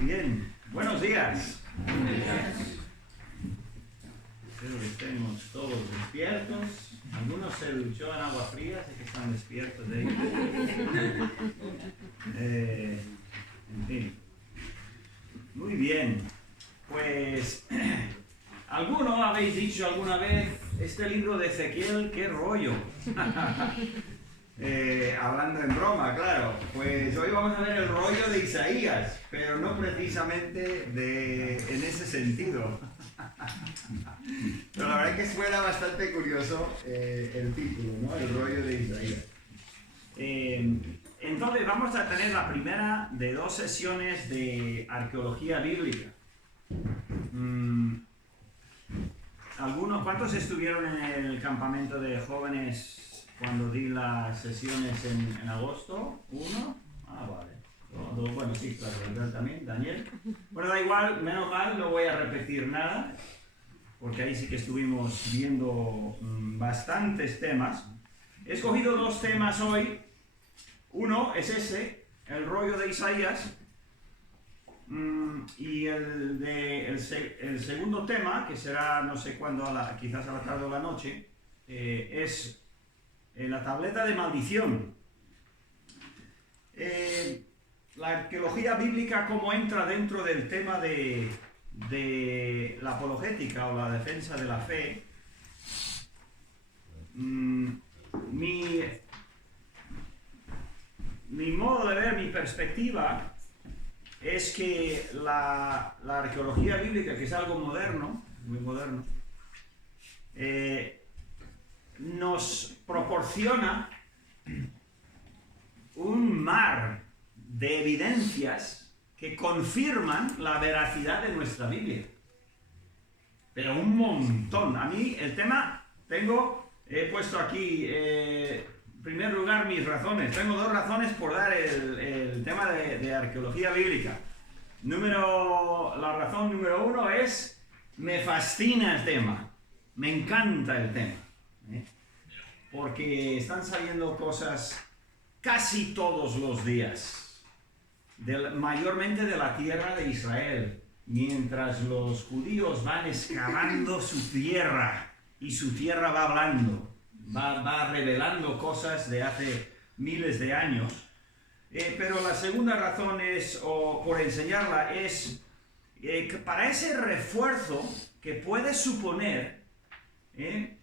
Bien, buenos días. Espero que estemos todos despiertos. Algunos se duchó en agua fría, así que están despiertos de ahí. En fin. Muy bien. Pues, ¿alguno habéis dicho alguna vez este libro de Ezequiel, qué rollo? Hablando en broma, claro. Pues hoy vamos a ver el rollo de Isaías, pero no precisamente en ese sentido. Pero la verdad es que suena bastante curioso el título, ¿no? El rollo de Isaías. Entonces vamos a tener la primera de dos sesiones de arqueología bíblica. ¿Cuántos estuvieron en el campamento de jóvenes cuando di las sesiones en agosto? ¿Uno? Ah, vale. Dos, bueno, sí, claro, ¿verdad? También, Daniel. Bueno, da igual, menos mal, no voy a repetir nada, porque ahí sí que estuvimos viendo bastantes temas. He escogido dos temas hoy. Uno es ese, el rollo de Isaías, y el segundo tema, que será no sé cuándo, quizás a la tarde o la noche, es la tableta de maldición. La arqueología bíblica, cómo entra dentro del tema de la apologética o la defensa de la fe. Mi modo de ver, mi perspectiva, es que la arqueología bíblica, que es algo moderno, muy moderno, nos proporciona un mar de evidencias que confirman la veracidad de nuestra Biblia. Pero un montón. A mí el tema, he puesto aquí, en primer lugar, mis razones. Tengo dos razones por dar el tema de arqueología bíblica. La razón número uno es, me fascina el tema. Me encanta el tema. Porque están saliendo cosas casi todos los días, mayormente de la tierra de Israel, mientras los judíos van excavando su tierra y su tierra va hablando, va revelando cosas de hace miles de años. Pero la segunda razón es, o por enseñarla, es que para ese refuerzo que puede suponer en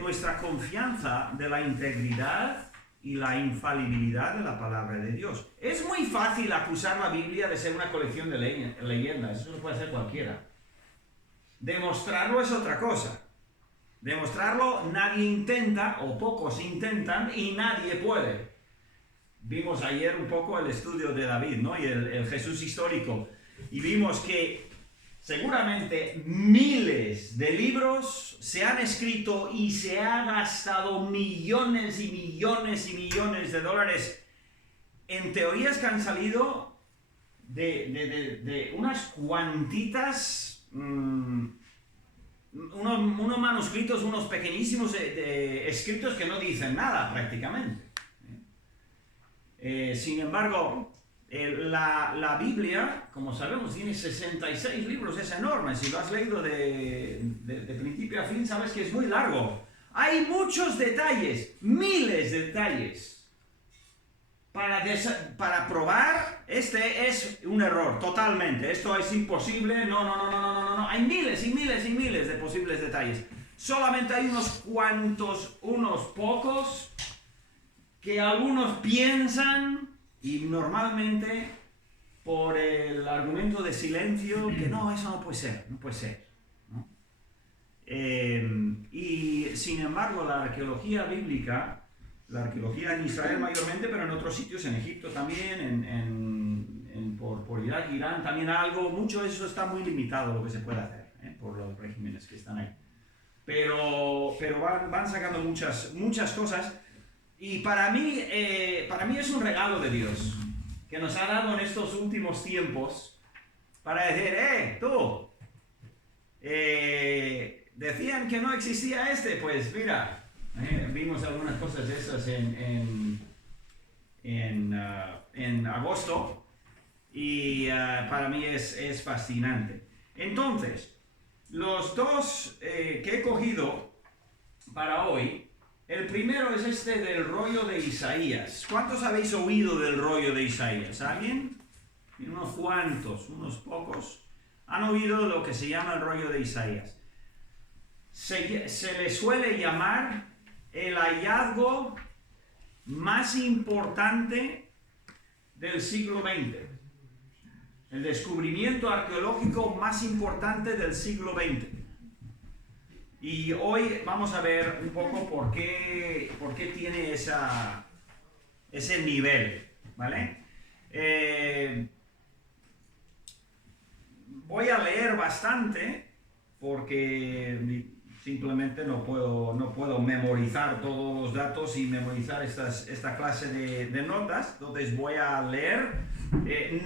nuestra confianza de la integridad y la infalibilidad de la palabra de Dios. Es muy fácil acusar la Biblia de ser una colección de leyendas, eso lo puede hacer cualquiera. Demostrarlo es otra cosa. Demostrarlo nadie intenta, o pocos intentan, y nadie puede. Vimos ayer un poco el estudio de David, ¿no? Y el Jesús histórico, y vimos que seguramente miles de libros se han escrito y se han gastado millones y millones y millones de dólares en teorías que han salido de unas cuantitas, unos manuscritos, unos pequeñísimos escritos que no dicen nada prácticamente. Sin embargo, la Biblia, como sabemos, tiene 66 libros, es enorme. Si lo has leído de principio a fin, sabes que es muy largo. Hay muchos detalles, miles de detalles. Para probar, este es un error, totalmente. Esto es imposible, no. Hay miles y miles y miles de posibles detalles. Solamente hay unos pocos, que algunos piensan, y normalmente por el argumento de silencio, que no, eso no puede ser, ¿no? Y sin embargo la arqueología bíblica, la arqueología en Israel mayormente, pero en otros sitios, en Egipto también, por Irak, Irán también mucho de eso está muy limitado lo que se puede hacer, por los regímenes que están ahí. Pero van sacando muchas cosas. Y para mí es un regalo de Dios que nos ha dado en estos últimos tiempos para decir, tú, decían que no existía pues mira, vimos algunas cosas de esas en agosto, y para mí es fascinante. Entonces, los dos que he cogido para hoy, el primero es este del rollo de Isaías. ¿Cuántos habéis oído del rollo de Isaías? ¿Alguien? Unos cuantos, unos pocos, han oído lo que se llama el rollo de Isaías. Se le suele llamar el hallazgo más importante del siglo XX. El descubrimiento arqueológico más importante del siglo XX. Y hoy vamos a ver un poco por qué tiene ese nivel, ¿vale? Voy a leer bastante porque simplemente no puedo memorizar todos los datos y memorizar esta clase de notas. Entonces voy a leer.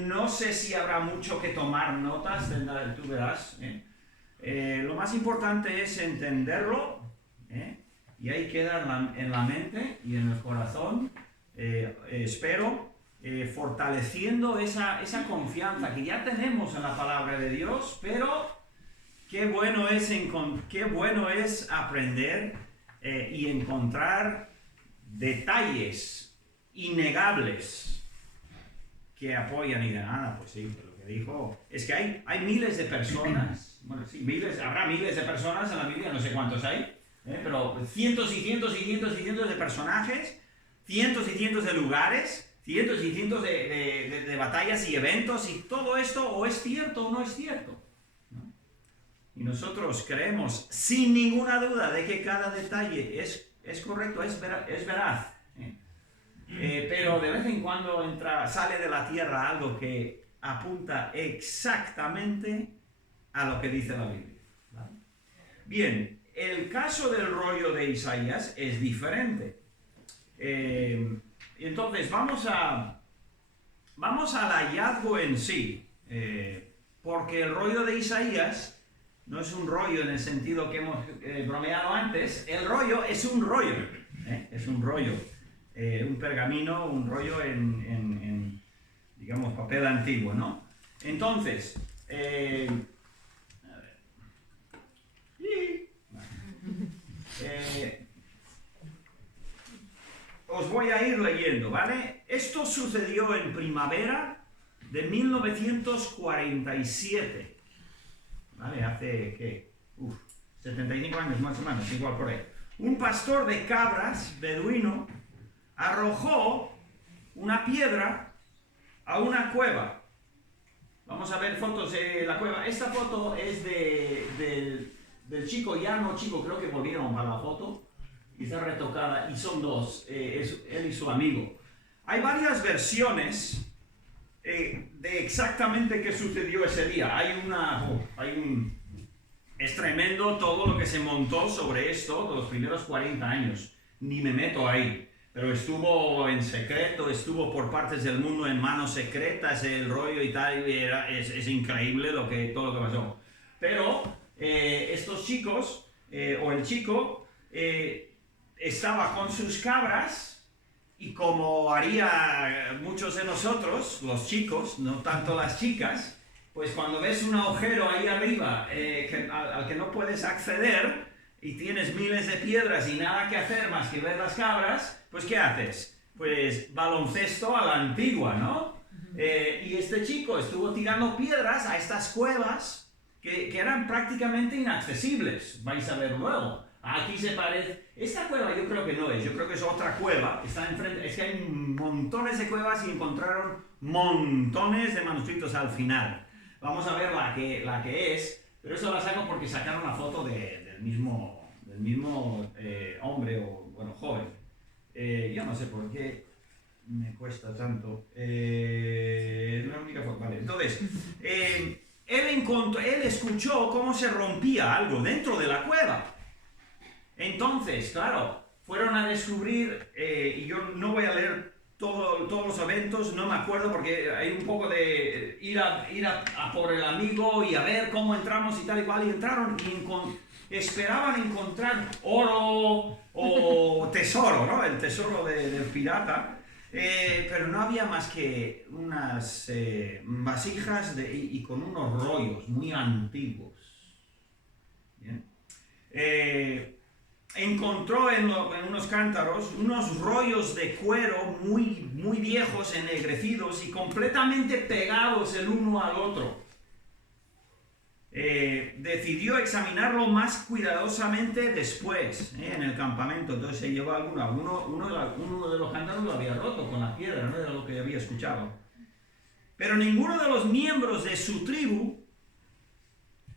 No sé si habrá mucho que tomar notas, tú verás. Lo más importante es entenderlo, y ahí queda en la mente y en el corazón, espero, fortaleciendo esa confianza que ya tenemos en la palabra de Dios, pero qué bueno es aprender y encontrar detalles innegables que apoyan y dan, pues sí, lo que dijo es que hay miles de personas, bueno, sí, habrá miles de personas en la Biblia, no sé cuántos hay, pero cientos y cientos y cientos y cientos de personajes, cientos y cientos de lugares, cientos y cientos de batallas y eventos, y todo esto o es cierto o no es cierto, ¿no? Y nosotros creemos sin ninguna duda de que cada detalle es correcto, es veraz. Pero de vez en cuando sale de la tierra algo que apunta exactamente a lo que dice la Biblia, ¿vale? Bien, el caso del rollo de Isaías es diferente. Entonces vamos al hallazgo en sí, porque el rollo de Isaías no es un rollo en el sentido que hemos bromeado antes. El rollo es un rollo, es un rollo. Un pergamino, un rollo en digamos, papel antiguo, ¿no? Entonces, os voy a ir leyendo, ¿vale? Esto sucedió en primavera de 1947, ¿vale? Hace, ¿qué? 75 años más o menos, igual por ahí. Un pastor de cabras, beduino, arrojó una piedra a una cueva. Vamos a ver fotos de la cueva. Esta foto es del chico, ya no chico, creo que volvieron para la foto. Y está retocada, y son dos, es él y su amigo. Hay varias versiones de exactamente qué sucedió ese día. Es tremendo todo lo que se montó sobre esto de los primeros 40 años. Ni me meto ahí. Pero estuvo en secreto, estuvo por partes del mundo en manos secretas, el rollo y tal, y es increíble todo lo que pasó. Pero estos chicos, o el chico, estaba con sus cabras, y como haría muchos de nosotros, los chicos, no tanto las chicas, pues cuando ves un agujero ahí arriba al que no puedes acceder, y tienes miles de piedras y nada que hacer más que ver las cabras, pues ¿qué haces? Pues baloncesto a la antigua, ¿no? Y este chico estuvo tirando piedras a estas cuevas que eran prácticamente inaccesibles. Vais a ver luego. Aquí se parece... Esta cueva yo creo que no es, yo creo que es otra cueva. Está enfrente. Es que hay montones de cuevas y encontraron montones de manuscritos al final. Vamos a ver la que es, pero eso la saco porque sacaron una foto del mismo hombre, o bueno, joven. Yo no sé por qué me cuesta tanto. La única forma, vale. Entonces, él escuchó cómo se rompía algo dentro de la cueva. Entonces, claro, fueron a descubrir, y yo no voy a leer todos los eventos, no me acuerdo porque hay un poco de ir a por el amigo y a ver cómo entramos y tal y cual, y entraron y esperaban encontrar oro o tesoro, ¿no? El tesoro del pirata. Pero no había más que unas vasijas y con unos rollos muy antiguos. ¿Bien? Encontró en unos cántaros unos rollos de cuero muy viejos, ennegrecidos y completamente pegados el uno al otro. Decidió examinarlo más cuidadosamente después, en el campamento. Entonces se llevó uno de los cántaros lo había roto con la piedra, no era lo que había escuchado. Pero ninguno de los miembros de su tribu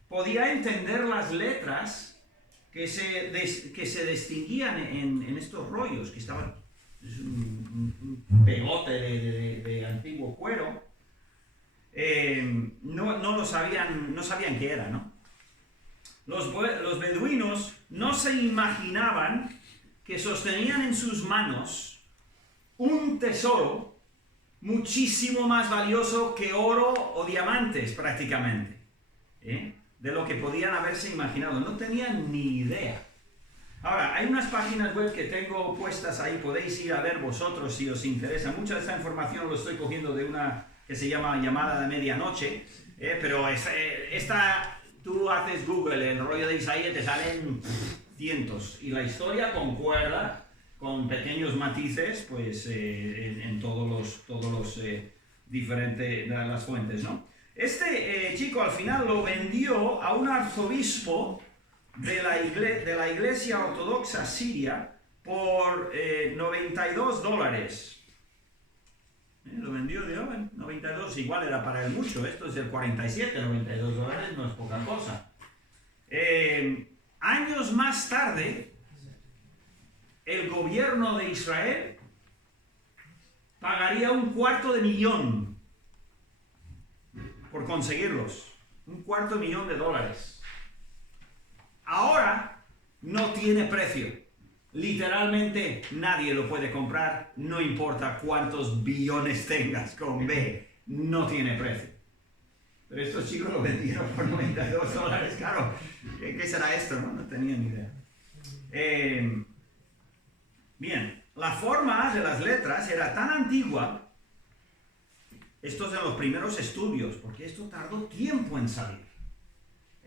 podía entender las letras que se distinguían en estos rollos, que estaban un pegote de antiguo cuero. No sabían qué era, ¿no? Los beduinos no se imaginaban que sostenían en sus manos un tesoro muchísimo más valioso que oro o diamantes, prácticamente, de lo que podían haberse imaginado. No tenían ni idea. Ahora, hay unas páginas web que tengo puestas ahí, podéis ir a ver vosotros si os interesa. Mucha de esta información lo estoy cogiendo de una que se llama Llamada de Medianoche, pero tú haces Google, el rollo de Isaías, te salen cientos, y la historia concuerda con pequeños matices, pues en todos los diferentes las fuentes, ¿no? Este chico al final lo vendió a un arzobispo de la iglesia ortodoxa siria por $92. Lo vendió de 92, igual era para él mucho, esto es del 47, $92 no es poca cosa. Años más tarde, el gobierno de Israel pagaría $250,000 por conseguirlos, $250,000. Ahora no tiene precio. Literalmente nadie lo puede comprar, no importa cuántos billones tengas con B, no tiene precio. Pero estos chicos lo vendieron por $92, claro. ¿Qué será esto? No tenía ni idea. Bien, la forma de las letras era tan antigua, estos de los primeros estudios, porque esto tardó tiempo en salir.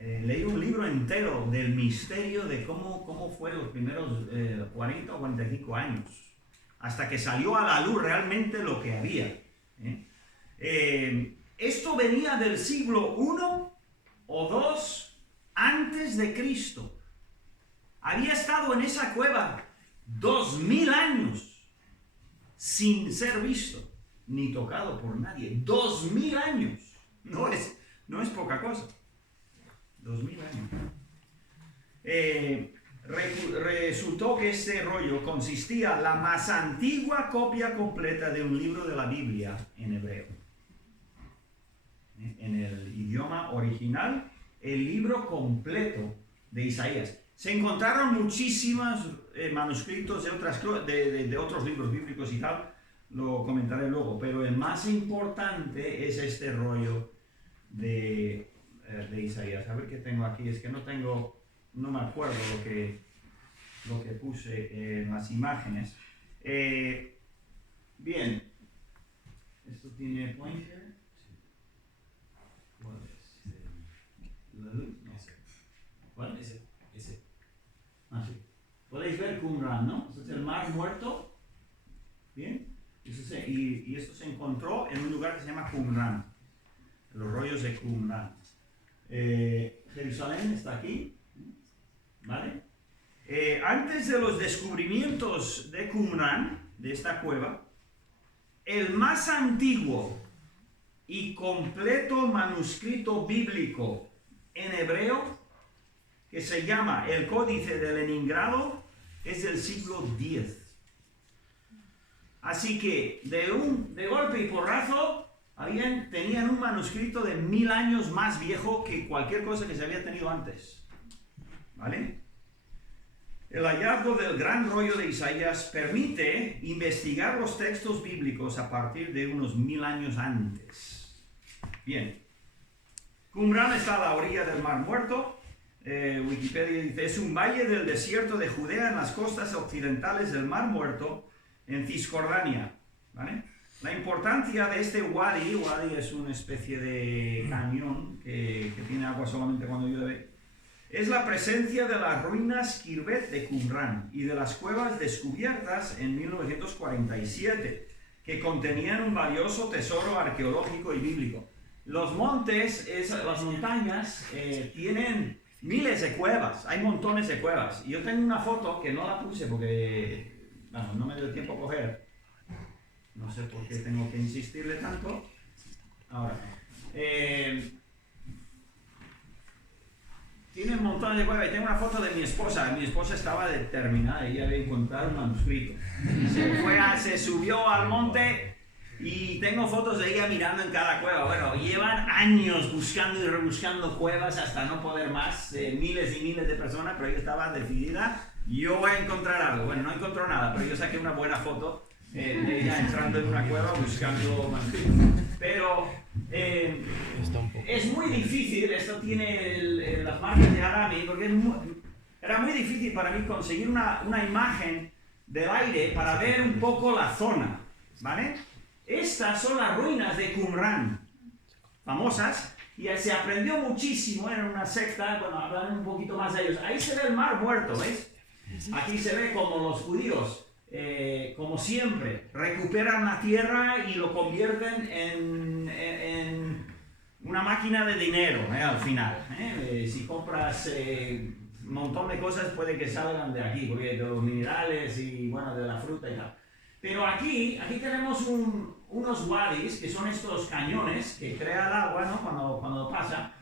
Leí un libro entero del misterio de cómo fue los primeros 40 o 45 años, hasta que salió a la luz realmente lo que había. Esto venía del siglo I o II antes de Cristo. Había estado en esa cueva 2000 años sin ser visto ni tocado por nadie. 2000 años. No es poca cosa. 2000 años. Resultó que este rollo consistía en la más antigua copia completa de un libro de la Biblia en hebreo. En el idioma original, el libro completo de Isaías. Se encontraron muchísimos manuscritos de otros libros bíblicos y tal, lo comentaré luego, pero el más importante es este rollo de Isaías. A ver qué tengo aquí, es que no me acuerdo lo que puse en las imágenes. Bien, esto tiene pointer. ¿Cuál es? ¿La luz? No sé. ¿Cuál? Ese. Ah, sí. Podéis ver Qumran, ¿no? Este es el Mar Muerto. Bien. Y esto se encontró en un lugar que se llama Qumran. Los rollos de Qumran. Jerusalén está aquí, ¿vale? Antes de los descubrimientos de Qumran, de esta cueva, el más antiguo y completo manuscrito bíblico en hebreo, que se llama el Códice de Leningrado, es del siglo X. Así que de golpe y porrazo tenían un manuscrito de 1000 años más viejo que cualquier cosa que se había tenido antes. ¿Vale? El hallazgo del gran rollo de Isaías permite investigar los textos bíblicos a partir de unos 1000 años antes. Bien. Qumran está a la orilla del Mar Muerto. Wikipedia dice, es un valle del desierto de Judea en las costas occidentales del Mar Muerto, en Cisjordania. ¿vale? La importancia de este wadi es una especie de cañón que tiene agua solamente cuando llueve, es la presencia de las ruinas Khirbet de Qumran y de las cuevas descubiertas en 1947, que contenían un valioso tesoro arqueológico y bíblico. Los montes, las montañas, tienen miles de cuevas, hay montones de cuevas. Y yo tengo una foto que no la puse porque no me dio tiempo a coger. No sé por qué tengo que insistirle tanto. Ahora, tiene un montón de cuevas. Y tengo una foto de mi esposa. Mi esposa estaba determinada, ella había encontrado un manuscrito. Se subió al monte y tengo fotos de ella mirando en cada cueva. Bueno, llevan años buscando y rebuscando cuevas hasta no poder más, miles y miles de personas, pero ella estaba decidida. Yo voy a encontrar algo. Bueno, no encontró nada, pero yo saqué una buena foto de ella entrando en una cueva buscando manuscritos. Pero es muy difícil, esto tiene las marcas de Arami, porque era muy difícil para mí conseguir una imagen del aire para ver un poco la zona, ¿vale? Estas son las ruinas de Qumran, famosas, y se aprendió muchísimo en una secta, bueno, hablan un poquito más de ellos. Ahí se ve el Mar Muerto, ¿veis? Aquí se ve como los judíos, como siempre, recuperan la tierra y lo convierten en una máquina de dinero, al final. Si compras un montón de cosas, puede que salgan de aquí, porque de los minerales y, bueno, de la fruta y tal. Pero aquí tenemos unos wadis, que son estos cañones que crea el agua, ¿no? cuando pasa,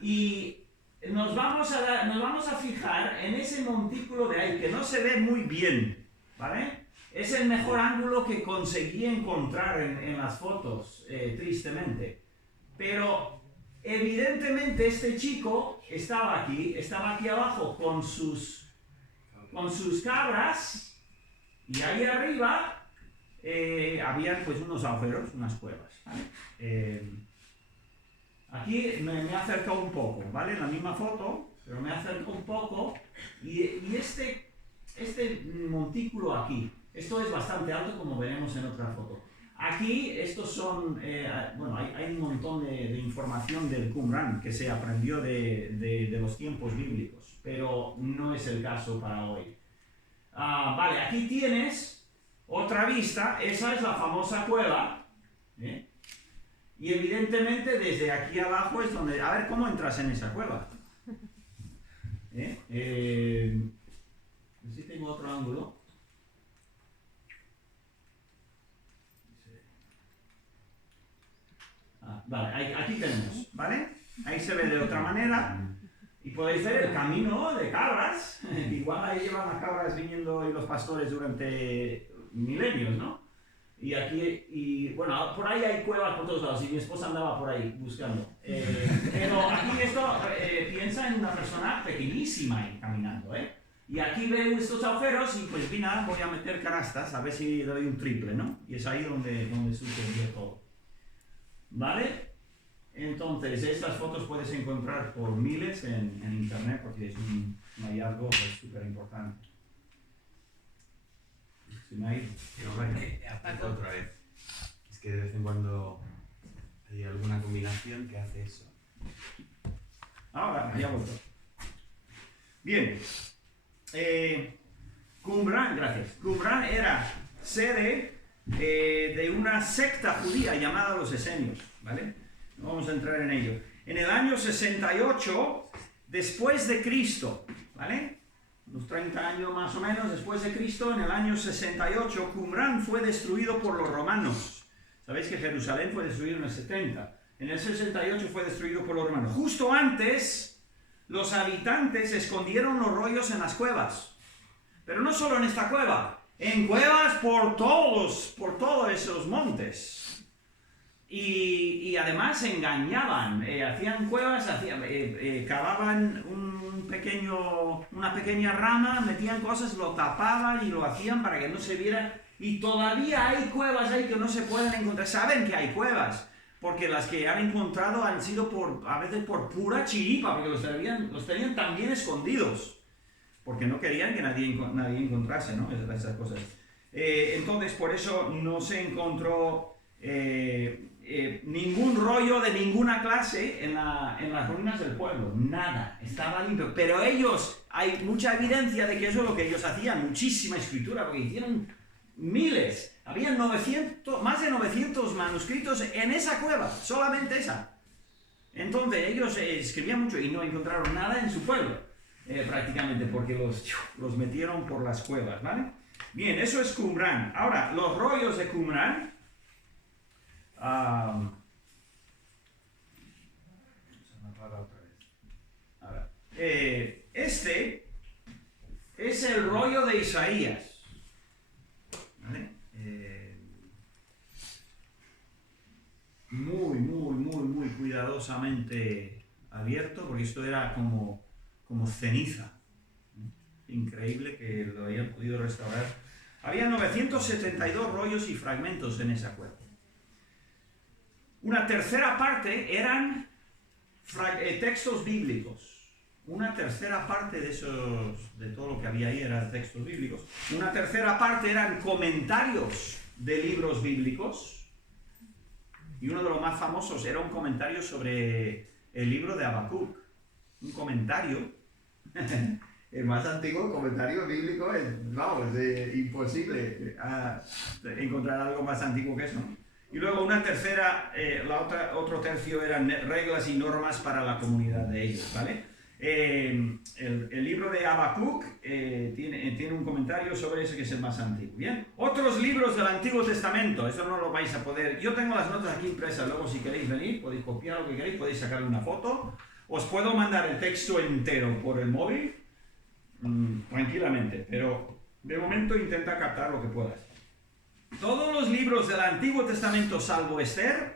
y nos vamos a fijar en ese montículo de ahí, que no se ve muy bien, ¿vale? Es el mejor ángulo que conseguí encontrar en las fotos, tristemente. Pero evidentemente este chico estaba aquí abajo con sus cabras, y ahí arriba había pues unos agujeros, unas cuevas, ¿vale? Aquí me he acercado un poco, ¿vale? La misma foto, pero me he acercado un poco, y este montículo aquí, esto es bastante alto, como veremos en otra foto. Aquí estos son, bueno, hay un montón de información del Qumran que se aprendió de los tiempos bíblicos, pero no es el caso para hoy. Vale, aquí tienes otra vista, esa es la famosa cueva, y evidentemente desde aquí abajo es donde... A ver, ¿cómo entras en esa cueva? Si tengo otro ángulo. Vale, aquí tenemos, ¿vale? Ahí se ve de otra manera. Y podéis ver el camino de cabras. Igual ahí llevan las cabras viniendo y los pastores durante milenios, ¿no? Y aquí, bueno, por ahí hay cuevas por todos lados y mi esposa andaba por ahí buscando. Pero aquí piensa en una persona pequeñísima ahí caminando, Y aquí veo estos agujeros y pues mira, voy a meter canastas a ver si doy un triple, ¿no? Y es ahí donde sucedió todo. ¿Vale? Entonces, estas fotos puedes encontrar por miles en internet porque es un hallazgo súper importante. Apunta otra vez. Es que de vez en cuando hay alguna combinación que hace eso. Ahora, ya vuelto. Bien. Qumran, gracias. Qumran era sede de una secta judía llamada los esenios, ¿vale? No vamos a entrar en ello. En el año 68 después de Cristo, ¿vale? Unos 30 años más o menos después de Cristo, en el año 68, Qumran fue destruido por los romanos. Sabéis que Jerusalén fue destruido en el 70. En el 68 fue destruido por los romanos. Justo antes, los habitantes escondieron los rollos en las cuevas. Pero no solo en esta cueva, en cuevas por todos esos montes. Y además engañaban, hacían cuevas, cavaban una pequeña rama, metían cosas, lo tapaban y lo hacían para que no se viera. Y todavía hay cuevas ahí que no se pueden encontrar. Saben que hay cuevas, porque las que han encontrado han sido a veces por pura chiripa, porque los tenían también escondidos, porque no querían que nadie encontrase, ¿no? Esas cosas. Entonces, por eso no se encontró ningún rollo de ninguna clase en las ruinas del pueblo. Nada, estaba limpio. Pero ellos, hay mucha evidencia de que eso es lo que ellos hacían, muchísima escritura, porque hicieron miles. Había más de 900 manuscritos en esa cueva, solamente esa. Entonces ellos escribían mucho y no encontraron nada en su pueblo, prácticamente, porque los metieron por las cuevas, ¿vale? Bien, eso es Qumran. Ahora, los rollos de Qumran. Este es el rollo de Isaías, ¿vale? Muy cuidadosamente abierto, porque esto era como ceniza. Increíble que lo hayan podido restaurar. Había 972 rollos y fragmentos en esa cueva. Una tercera parte eran textos bíblicos. Una tercera parte de todo lo que había ahí eran textos bíblicos. Una tercera parte eran comentarios de libros bíblicos. Y uno de los más famosos era un comentario sobre el libro de Habacuc. Un comentario. El más antiguo comentario bíblico es imposible encontrar algo más antiguo que eso, ¿no? Y luego una tercera, otro tercio eran reglas y normas para la comunidad de ellos, ¿vale? El libro de Habacuc tiene un comentario sobre eso que es el más antiguo, ¿bien? Otros libros del Antiguo Testamento, eso no lo vais a poder. Yo tengo las notas aquí impresas, luego si queréis venir, podéis copiar lo que queréis, podéis sacarle una foto. Os puedo mandar el texto entero por el móvil, tranquilamente, pero de momento intenta captar lo que puedas. Todos los libros del Antiguo Testamento, salvo Esther,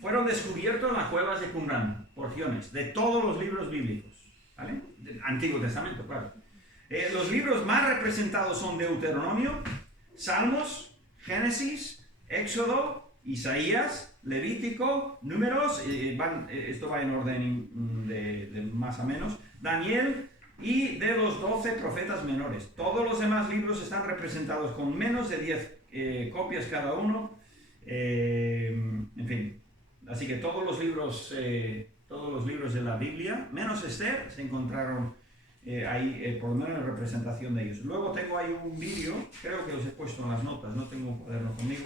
fueron descubiertos en las cuevas de Qumran, porciones de todos los libros bíblicos, ¿vale? Del Antiguo Testamento, claro. Los libros más representados son Deuteronomio, Salmos, Génesis, Éxodo, Isaías, Levítico, Números, esto va en orden de más a menos, Daniel, y de los 12 profetas menores. Todos los demás libros están representados con menos de 10 copias cada uno. En fin, así que todos los libros de la Biblia, menos Esther, se encontraron ahí, por lo menos en representación de ellos. Luego tengo ahí un vídeo, creo que os he puesto en las notas, no tengo un cuaderno conmigo.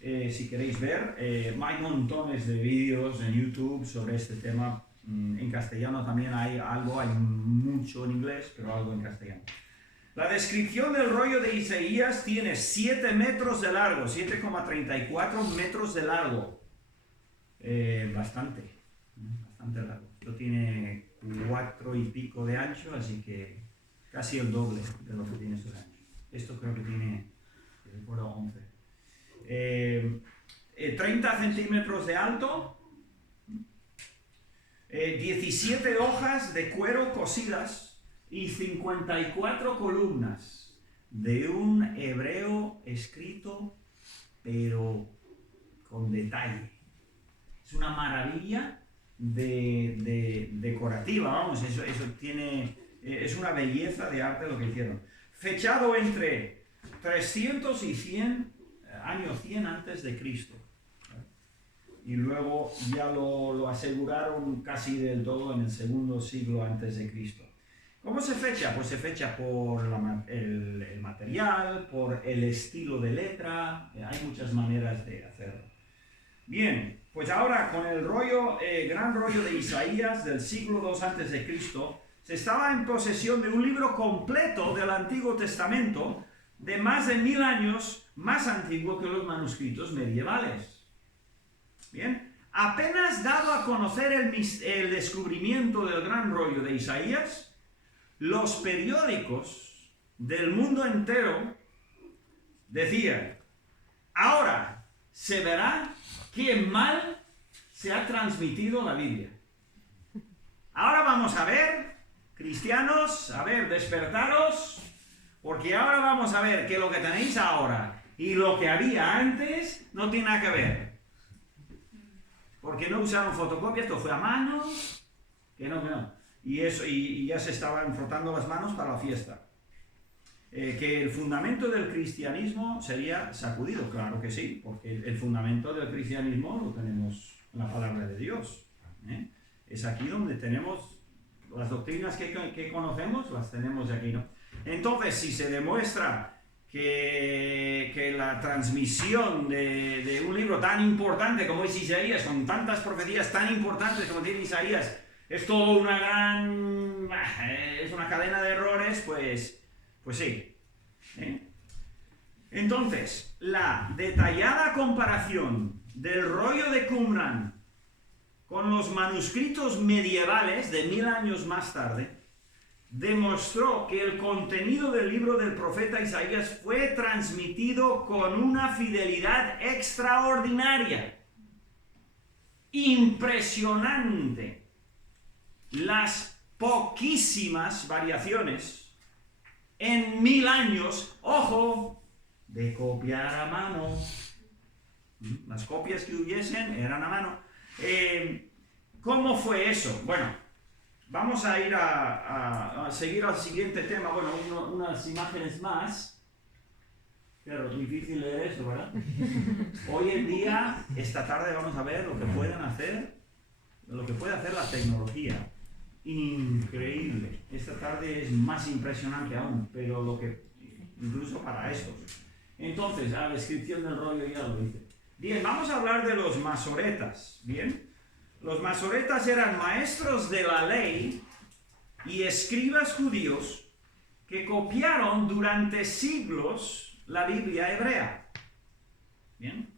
Si queréis ver, hay montones de vídeos en YouTube sobre este tema. En castellano también hay algo, hay mucho en inglés, pero algo en castellano. La descripción del rollo de Isaías tiene 7 metros de largo, 7,34 metros de largo. Bastante largo. Esto tiene 4 y pico de ancho, así que casi el doble de lo que tiene de ancho. Esto creo que tiene, recuerdo, 11. 30 centímetros de alto. 17 hojas de cuero cosidas y 54 columnas de un hebreo escrito, pero con detalle. Es una maravilla decorativa, vamos, eso tiene, es una belleza de arte lo que hicieron. Fechado entre 300 y 100 antes de Cristo. Y luego ya lo aseguraron casi del todo en el segundo siglo antes de Cristo. ¿Cómo se fecha? Pues se fecha por el material, por el estilo de letra, hay muchas maneras de hacerlo. Bien, pues ahora con el gran rollo de Isaías del siglo II antes de Cristo, se estaba en posesión de un libro completo del Antiguo Testamento de más de 1000 años más antiguo que los manuscritos medievales. Bien, apenas dado a conocer el descubrimiento del gran rollo de Isaías, los periódicos del mundo entero decían: ahora se verá qué mal se ha transmitido la Biblia. Ahora vamos a ver, cristianos, despertaros, porque ahora vamos a ver que lo que tenéis ahora y lo que había antes no tiene nada que ver. Porque no usaron fotocopia, esto fue a mano, que no. Y ya se estaban frotando las manos para la fiesta. Que el fundamento del cristianismo sería sacudido, claro que sí, porque el fundamento del cristianismo lo tenemos en la palabra de Dios. Es aquí donde tenemos las doctrinas que conocemos, las tenemos aquí, ¿no? Entonces, si se demuestra que la transmisión de un libro tan importante como es Isaías, con tantas profecías tan importantes como tiene Isaías, es todo es una cadena de errores, pues sí. Entonces, la detallada comparación del rollo de Qumran con los manuscritos medievales de 1000 años más tarde demostró que el contenido del libro del profeta Isaías fue transmitido con una fidelidad extraordinaria, impresionante. Las poquísimas variaciones en 1000 años, ojo, de copiar a mano. Las copias que hubiesen eran a mano. ¿Cómo fue eso? Bueno, vamos a ir a seguir al siguiente tema. Bueno, unas imágenes más. Pero es difícil leer eso, ¿verdad? Hoy en día, esta tarde vamos a ver lo que puede hacer la tecnología. Increíble. Esta tarde es más impresionante aún, pero incluso para estos. Entonces, la descripción del rollo ya lo dice. Bien, vamos a hablar de los masoretas. Bien, los masoretas eran maestros de la ley y escribas judíos que copiaron durante siglos la Biblia hebrea. Bien,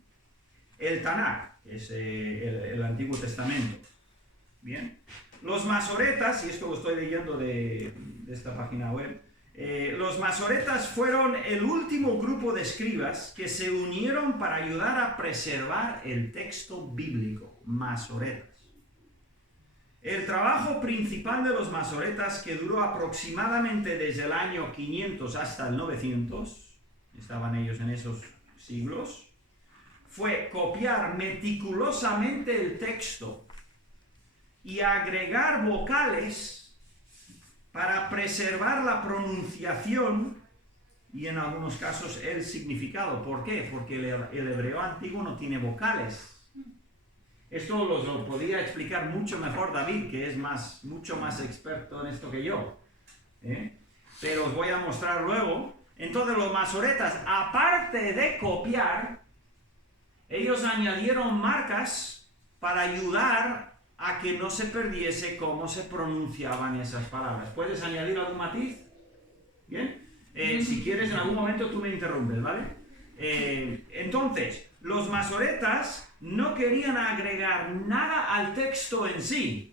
el Tanakh, que es el Antiguo Testamento. Bien, los masoretas, y esto lo estoy leyendo de esta página web, los masoretas fueron el último grupo de escribas que se unieron para ayudar a preservar el texto bíblico. Masoretas. El trabajo principal de los masoretas, que duró aproximadamente desde el año 500 hasta el 900, estaban ellos en esos siglos, fue copiar meticulosamente el texto y agregar vocales para preservar la pronunciación y en algunos casos el significado. ¿Por qué? Porque el hebreo antiguo no tiene vocales. Esto lo podría explicar mucho mejor David, que es mucho más experto en esto que yo. Pero os voy a mostrar luego. Entonces los masoretas, aparte de copiar, ellos añadieron marcas para ayudar a que no se perdiese cómo se pronunciaban esas palabras. ¿Puedes añadir algún matiz? ¿Bien? Si quieres, en algún momento tú me interrumpes, ¿vale? Entonces, los masoretas no querían agregar nada al texto en sí.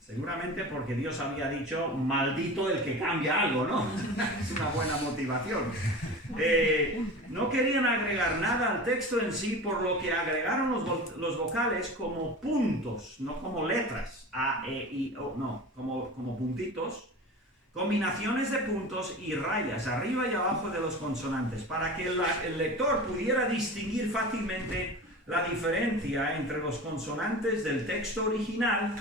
Seguramente porque Dios había dicho, maldito el que cambia algo, ¿no? Es una buena motivación. No querían agregar nada al texto en sí, por lo que agregaron los vocales como puntos, no como letras, A, E, I, O, no, como puntitos, combinaciones de puntos y rayas arriba y abajo de los consonantes, para que el lector pudiera distinguir fácilmente la diferencia entre los consonantes del texto original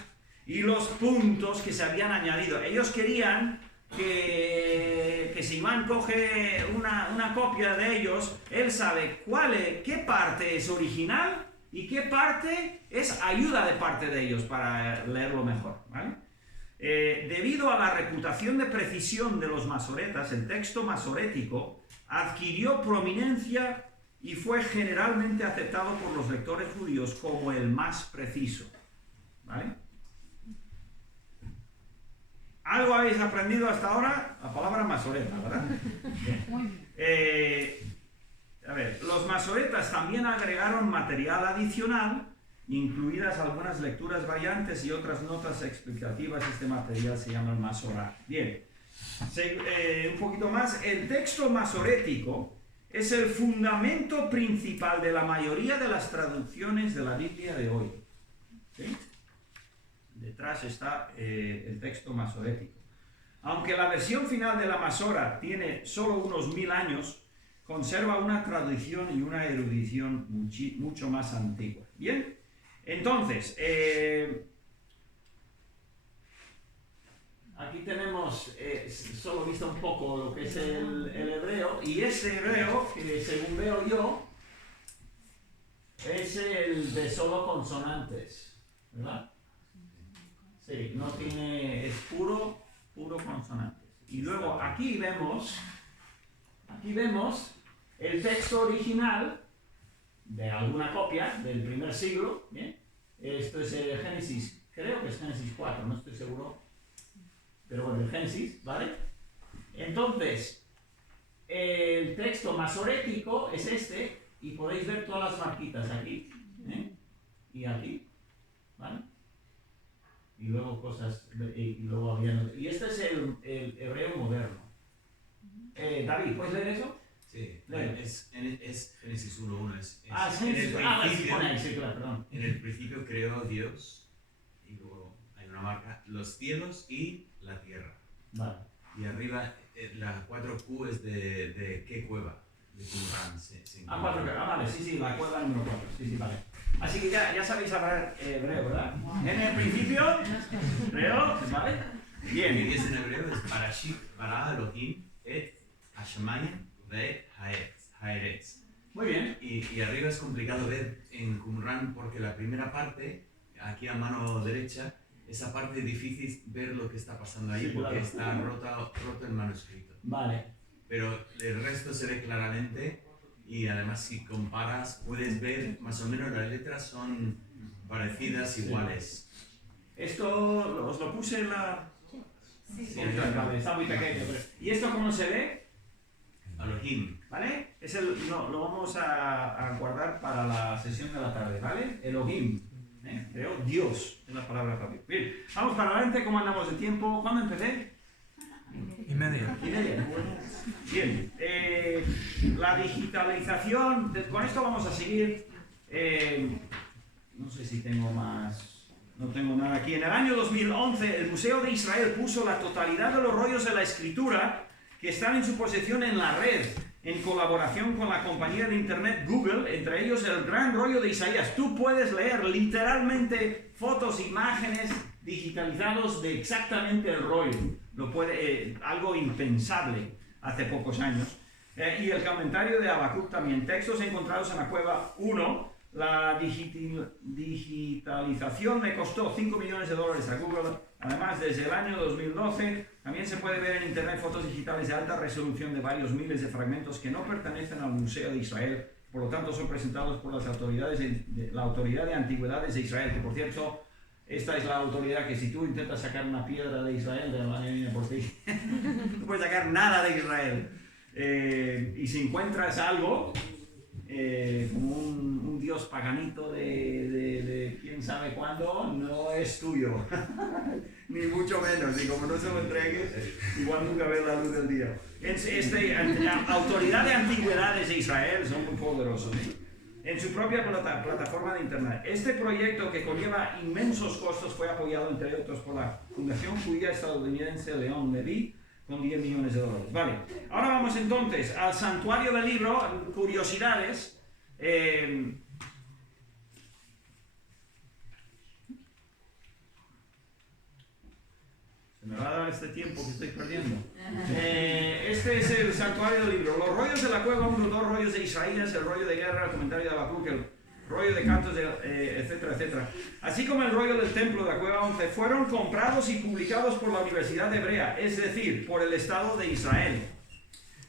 y los puntos que se habían añadido. Ellos querían que si Iván coge una copia de ellos, él sabe qué parte es original y qué parte es ayuda de parte de ellos para leerlo mejor, ¿vale? Debido a la reputación de precisión de los masoretas, el texto masorético adquirió prominencia y fue generalmente aceptado por los lectores judíos como el más preciso, ¿vale? ¿Algo habéis aprendido hasta ahora? La palabra masoreta, ¿verdad? A ver, los masoretas también agregaron material adicional, incluidas algunas lecturas variantes y otras notas explicativas. Este material se llama el Masorá. Bien, un poquito más. El texto masorético es el fundamento principal de la mayoría de las traducciones de la Biblia de hoy. ¿Sí? Detrás está el texto masorético. Aunque la versión final de la Masora tiene solo unos 1000 años, conserva una tradición y una erudición mucho más antigua. Bien, entonces, aquí tenemos, solo visto un poco lo que es el hebreo, y este hebreo, que según veo yo, es el de solo consonantes, ¿verdad? Sí, no tiene, es puro consonantes. Y luego aquí vemos el texto original de alguna copia del primer siglo, ¿bien? Esto es Génesis, creo que es Génesis 4, no estoy seguro, pero bueno, el Génesis, ¿vale? Entonces, el texto masorético es este, y podéis ver todas las marquitas aquí, ¿eh? Y aquí, ¿vale? Y luego cosas, y luego había... Y este es el hebreo moderno. David, ¿puedes leer eso? Sí, Lee. es Génesis 1:1. Génesis, vale, sí, pone ahí, sí, claro, perdón. En el principio creó Dios, y luego hay una marca, los cielos y la tierra. Vale. Y arriba, la 4Q es de qué cueva, de Qumran. Vale, sí, la cueva número 4, sí, vale. Así que ya sabéis hablar hebreo, ¿verdad? En el principio, hebreo, ¿vale? Bien. Bien. Y es en hebreo, es Parashit, Bara Elohim, Et, Hashemayim, Ve, Haeretz. Muy bien. Y arriba es complicado ver en Qumran porque la primera parte, aquí a mano derecha, esa parte es difícil ver lo que está pasando ahí, Sí, porque claro. está roto el manuscrito. Vale. Pero el resto se ve claramente y además si comparas puedes ver más o menos las letras son parecidas, iguales. Esto os lo puse en la... Sí, Vale, está muy pequeño. ¿Y esto cómo se ve? Elohim. ¿Vale? Lo vamos a guardar para la sesión de la tarde, ¿vale? Elohim. Veo Dios es la palabra clave. Bien, vamos para adelante. ¿Cómo andamos de tiempo? ¿Cuándo empecé? 1:30. Bien, la digitalización, con esto vamos a seguir. No sé si tengo más, no tengo nada aquí. En el año 2011 el Museo de Israel puso la totalidad de los rollos de la escritura que están en su posesión en la red, en colaboración con la compañía de internet Google, entre ellos el gran rollo de Isaías. Tú puedes leer literalmente fotos, imágenes digitalizados de exactamente el rollo. Algo impensable hace pocos años. Y el comentario de Habacuc también. Textos encontrados en la cueva 1. La digitalización le costó $5 millones a Google. Además, desde el año 2012 también se puede ver en internet fotos digitales de alta resolución de varios miles de fragmentos que no pertenecen al Museo de Israel. Por lo tanto, son presentados por las autoridades la Autoridad de Antigüedades de Israel, que por cierto, esta es la autoridad que si tú intentas sacar una piedra de Israel, de la manera por ti, no puedes sacar nada de Israel. Y si encuentras algo, como un dios paganito de quién sabe cuándo, no es tuyo. Ni mucho menos. Y como no se lo entregues, igual nunca ves la luz del día. La Autoridad de Antigüedades de Israel son muy poderosos. En su propia plataforma de internet. Este proyecto, que conlleva inmensos costos, fue apoyado entre otros por la Fundación Judía Estadounidense León Levy con $10 millones. Vale, ahora vamos entonces al santuario del libro, curiosidades. Se me va a dar este tiempo que estoy perdiendo. Este es el santuario del libro. Los rollos de la cueva 1, 2 rollos de Isaías, el rollo de guerra, el comentario de Habacuc, el rollo de cantos, etcétera, etcétera. Así como el rollo del templo de la cueva 11, fueron comprados y publicados por la Universidad Hebrea, es decir, por el Estado de Israel.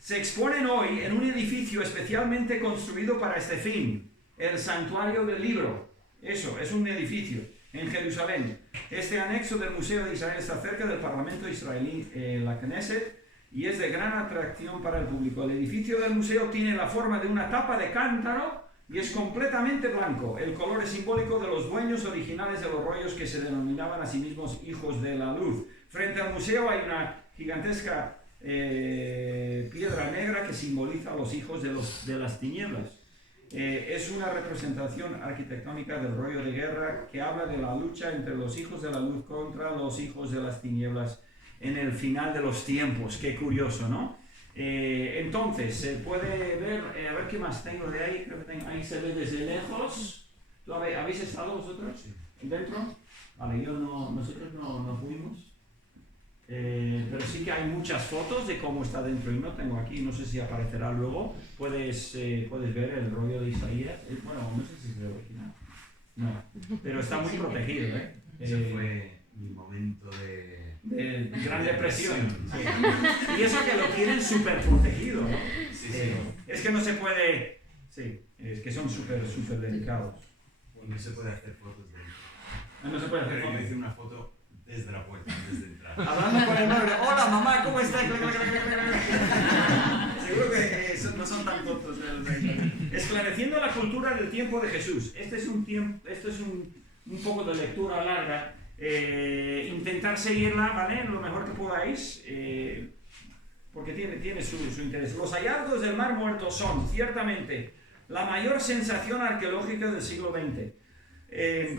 Se exponen hoy en un edificio especialmente construido para este fin, el santuario del libro. Eso, es un edificio en Jerusalén. Este anexo del Museo de Israel está cerca del Parlamento israelí, la Knesset, y es de gran atracción para el público. El edificio del museo tiene la forma de una tapa de cántaro y es completamente blanco. El color es simbólico de los dueños originales de los rollos, que se denominaban a sí mismos hijos de la luz. Frente al museo hay una gigantesca piedra negra que simboliza a los hijos de las tinieblas. Es una representación arquitectónica del rollo de guerra que habla de la lucha entre los hijos de la luz contra los hijos de las tinieblas en el final de los tiempos. Qué curioso, ¿no? Entonces, se puede ver, a ver qué más tengo de ahí. Creo que ahí se ve desde lejos. ¿Habéis estado vosotros? Sí. ¿Dentro? Vale, nosotros no fuimos. pero sí que hay muchas fotos de cómo está dentro y no tengo aquí, no sé si aparecerá luego. Puedes ver el rollo de Isaías. Bueno, no sé si es el original. No, pero está muy protegido, ¿eh? Ese fue mi momento de gran depresión. Sí. Y eso que lo tienen súper protegido, ¿no? Sí. Es que no se puede. Sí, es que son súper delicados. No se puede hacer fotos de ellos. No se puede hacer Pero yo fotos. hice una foto desde la puerta, antes de entrar. Hablando con el madre, hola mamá, ¿cómo estás? Seguro que no son tan tontos. Esclareciendo la cultura del tiempo de Jesús. Este es un poco de lectura larga. Intentar seguirla, ¿vale? Lo mejor que podáis, porque tiene su interés. Los hallazgos del Mar Muerto son, ciertamente, la mayor sensación arqueológica del siglo XX.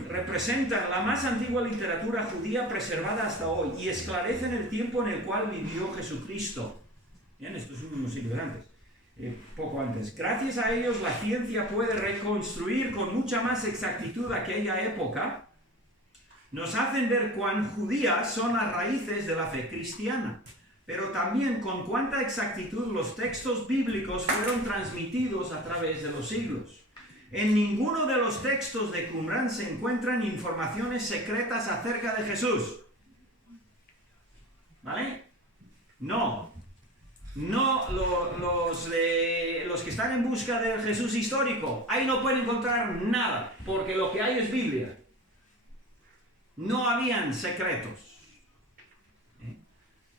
Representan la más antigua literatura judía preservada hasta hoy y esclarecen el tiempo en el cual vivió Jesucristo. Bien, esto es unos siglos antes, poco antes. Gracias a ellos la ciencia puede reconstruir con mucha más exactitud aquella época. Nos hacen ver cuán judías son las raíces de la fe cristiana, pero también con cuánta exactitud los textos bíblicos fueron transmitidos a través de los siglos. En ninguno de los textos de Qumran se encuentran informaciones secretas acerca de Jesús. ¿Vale? No los que están en busca del Jesús histórico, ahí no pueden encontrar nada, porque lo que hay es Biblia. No habían secretos.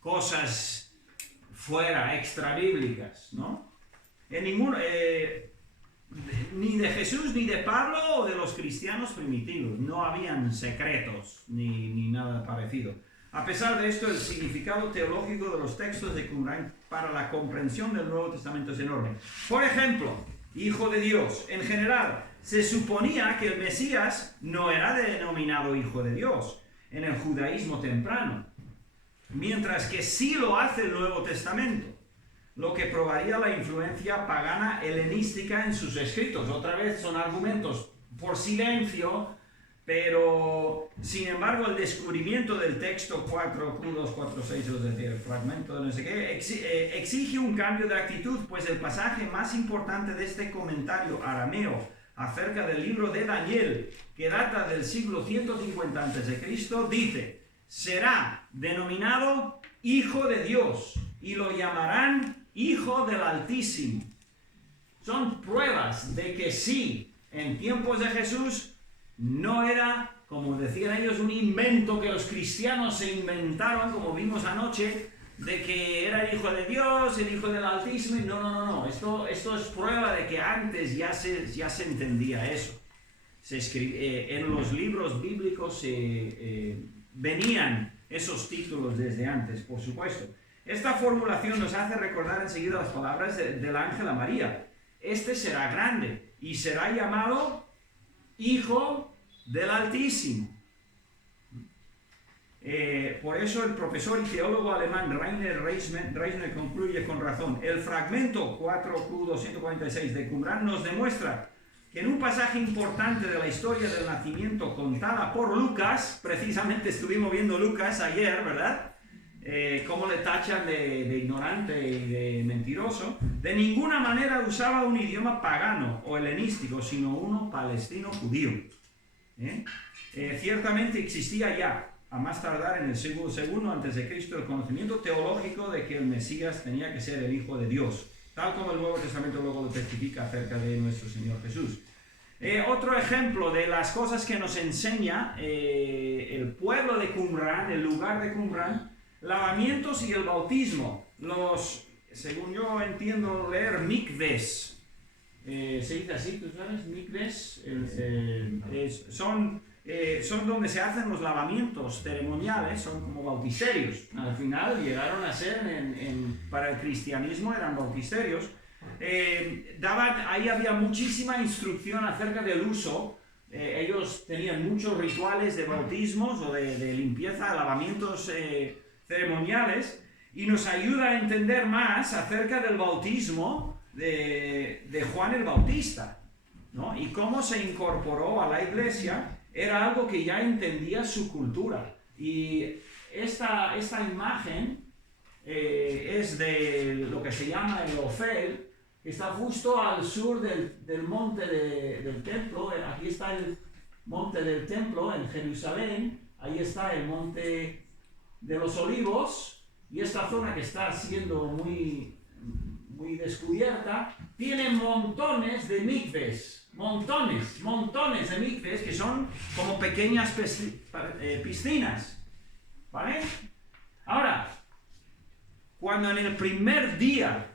Cosas fuera, extra bíblicas, ¿no? En ninguno... ni de Jesús, ni de Pablo o de los cristianos primitivos. No habían secretos ni nada parecido. A pesar de esto, el significado teológico de los textos de Qumran para la comprensión del Nuevo Testamento es enorme. Por ejemplo, Hijo de Dios. En general, se suponía que el Mesías no era denominado Hijo de Dios en el judaísmo temprano, mientras que sí lo hace el Nuevo Testamento, lo que probaría la influencia pagana helenística en sus escritos. Otra vez son argumentos por silencio, pero sin embargo el descubrimiento del texto 4Q2, 4.6, el fragmento de no sé qué, exige un cambio de actitud, pues el pasaje más importante de este comentario arameo acerca del libro de Daniel, que data del siglo 150 a.C., dice: será denominado Hijo de Dios y lo llamarán Hijo del Altísimo. Son pruebas de que sí, en tiempos de Jesús, no era, como decían ellos, un invento que los cristianos se inventaron, como vimos anoche, de que era el Hijo de Dios, el Hijo del Altísimo. No. Esto es prueba de que antes ya se entendía eso. En los libros bíblicos venían esos títulos desde antes, por supuesto. Esta formulación nos hace recordar enseguida las palabras del ángel a María. Este será grande y será llamado Hijo del Altísimo. Por eso el profesor y teólogo alemán Rainer Reisner concluye con razón: el fragmento 4Q246 de Qumran nos demuestra que en un pasaje importante de la historia del nacimiento contada por Lucas, precisamente estuvimos viendo Lucas ayer, ¿verdad? Cómo le tachan de ignorante y de mentiroso, de ninguna manera usaba un idioma pagano o helenístico, sino uno palestino judío. Ciertamente existía ya, a más tardar en el siglo II a.C., el conocimiento teológico de que el Mesías tenía que ser el Hijo de Dios, tal como el Nuevo Testamento luego lo testifica acerca de nuestro Señor Jesús. Otro ejemplo de las cosas que nos enseña el pueblo de Qumran, el lugar de Qumran: lavamientos y el bautismo. Según yo entiendo leer, mikves. ¿Se dice así? ¿Tú sabes? Mikves son donde se hacen los lavamientos ceremoniales, son como bautisterios. Al final llegaron a ser, para el cristianismo eran bautisterios. Ahí había muchísima instrucción acerca del uso. Ellos tenían muchos rituales de bautismos o de limpieza, lavamientos ceremoniales, y nos ayuda a entender más acerca del bautismo de Juan el Bautista, ¿no? Y cómo se incorporó a la iglesia. Era algo que ya entendía su cultura, y esta imagen es de lo que se llama el Ofel, que está justo al sur del monte del templo. Aquí está el monte del templo en Jerusalén, ahí está el monte de los olivos, y esta zona que está siendo muy descubierta tiene montones de mikves, montones de mikves que son como pequeñas piscinas, ¿vale? Ahora, cuando en el primer día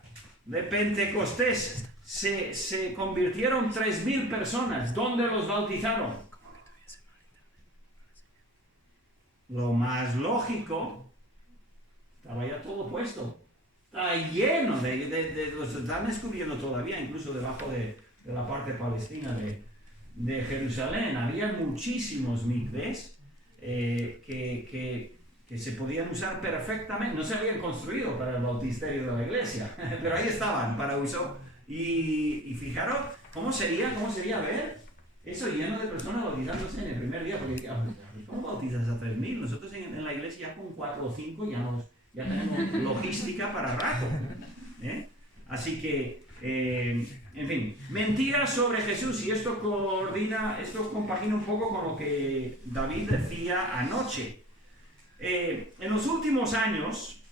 de Pentecostés se convirtieron 3.000 personas, ¿dónde los bautizaron? Lo más lógico, estaba ya todo puesto. Está lleno de los están descubriendo todavía, incluso debajo de la parte palestina de Jerusalén. Había muchísimos mikves que se podían usar perfectamente. No se habían construido para el bautisterio de la iglesia, pero ahí estaban para uso. Y fijaros, ¿cómo sería ver eso lleno de personas bautizándose en el primer día? Porque, ¿cómo bautizas a 3.000? Nosotros en la iglesia ya con 4 o 5 ya tenemos logística para rato. Así que, en fin, mentiras sobre Jesús, y esto compagina un poco con lo que David decía anoche. En los últimos años,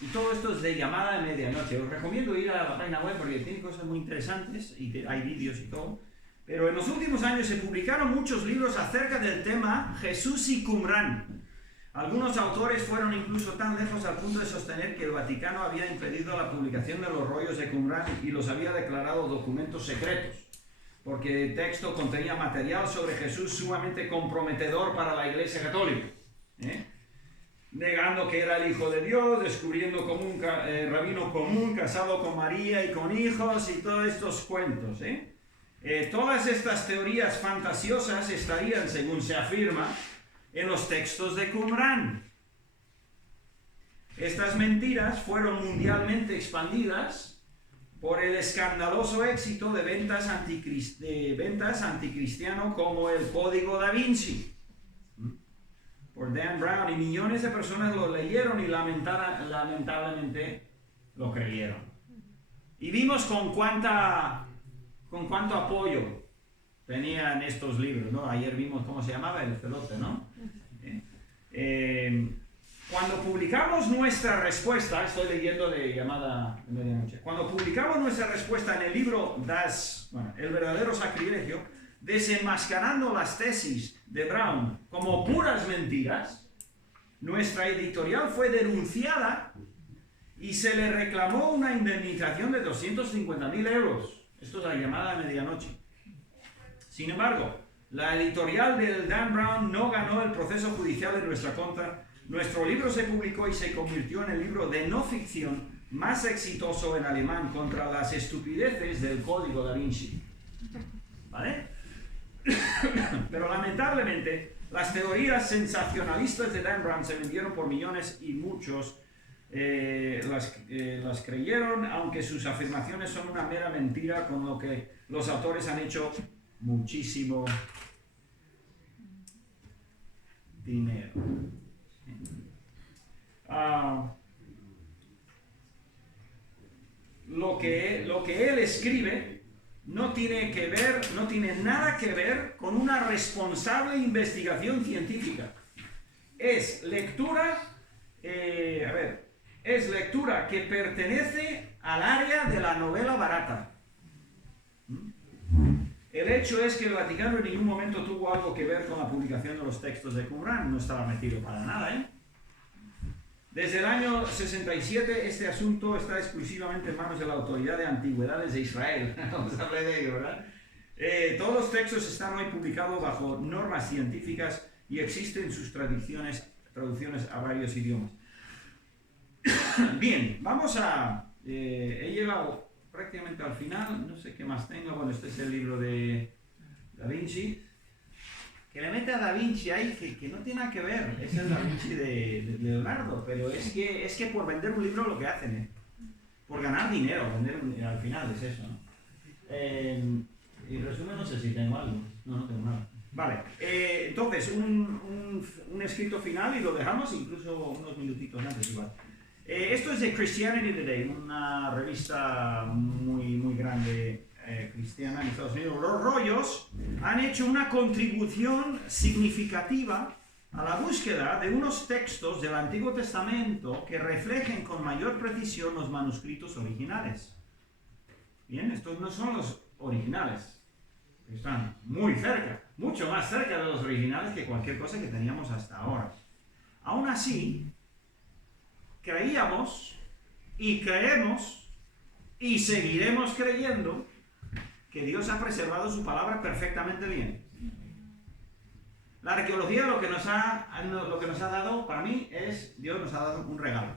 y todo esto es de llamada de medianoche, os recomiendo ir a la página web porque tiene cosas muy interesantes y hay vídeos y todo, pero en los últimos años se publicaron muchos libros acerca del tema Jesús y Qumrán. Algunos autores fueron incluso tan lejos al punto de sostener que el Vaticano había impedido la publicación de los rollos de Qumrán y los había declarado documentos secretos, porque el texto contenía material sobre Jesús sumamente comprometedor para la Iglesia Católica, negando que era el Hijo de Dios, descubriendo como un rabino común, casado con María y con hijos, y todos estos cuentos. Todas estas teorías fantasiosas estarían, según se afirma, en los textos de Qumrán. Estas mentiras fueron mundialmente expandidas por el escandaloso éxito de ventas anticristiano como el Código Da Vinci, por Dan Brown, y millones de personas lo leyeron y lamentablemente lo creyeron. Y vimos con cuánto apoyo tenían estos libros, ¿no? Ayer vimos cómo se llamaba el celote, ¿no? Cuando publicamos nuestra respuesta, estoy leyendo de llamada de medianoche, cuando publicamos nuestra respuesta en el libro El verdadero sacrilegio, desenmascarando las tesis de Brown como puras mentiras, nuestra editorial fue denunciada y se le reclamó una indemnización de 250.000 euros. Esto es la llamada de medianoche. Sin embargo, la editorial del Dan Brown no ganó el proceso judicial en nuestra contra. Nuestro libro se publicó y se convirtió en el libro de no ficción más exitoso en alemán contra las estupideces del Código Da Vinci. ¿Vale? Pero lamentablemente, las teorías sensacionalistas de Dan Brown se vendieron por millones y muchos las creyeron, aunque sus afirmaciones son una mera mentira, con lo que los autores han hecho muchísimo dinero. Lo que él escribe no tiene nada que ver con una responsable investigación científica. Es lectura que pertenece al área de la novela barata. El hecho es que el Vaticano en ningún momento tuvo algo que ver con la publicación de los textos de Qumrán, no estaba metido para nada, Desde el año 67 este asunto está exclusivamente en manos de la Autoridad de Antigüedades de Israel. Os hablé de ello, ¿verdad? Todos los textos están hoy publicados bajo normas científicas y existen sus traducciones a varios idiomas. Bien, vamos a... he llegado prácticamente al final, no sé qué más tengo. Bueno, este es el libro de Da Vinci, que le mete a Da Vinci ahí que no tiene nada que ver. Es el Da Vinci de Leonardo, pero es que por vender un libro lo que hacen, por ganar dinero, al final es eso, ¿no? Y resumen, no sé si tengo algo. No tengo nada. Vale, entonces un un escrito final y lo dejamos incluso unos minutitos antes igual. Esto es de Christianity Today, una revista muy grande cristiana en Estados Unidos. Los rollos han hecho una contribución significativa a la búsqueda de unos textos del Antiguo Testamento que reflejen con mayor precisión los manuscritos originales. Bien, estos no son los originales, están muy cerca, mucho más cerca de los originales que cualquier cosa que teníamos hasta ahora. Aún así, creíamos y creemos y seguiremos creyendo que Dios ha preservado su palabra perfectamente bien. La arqueología lo que nos ha dado, para mí, Dios nos ha dado un regalo.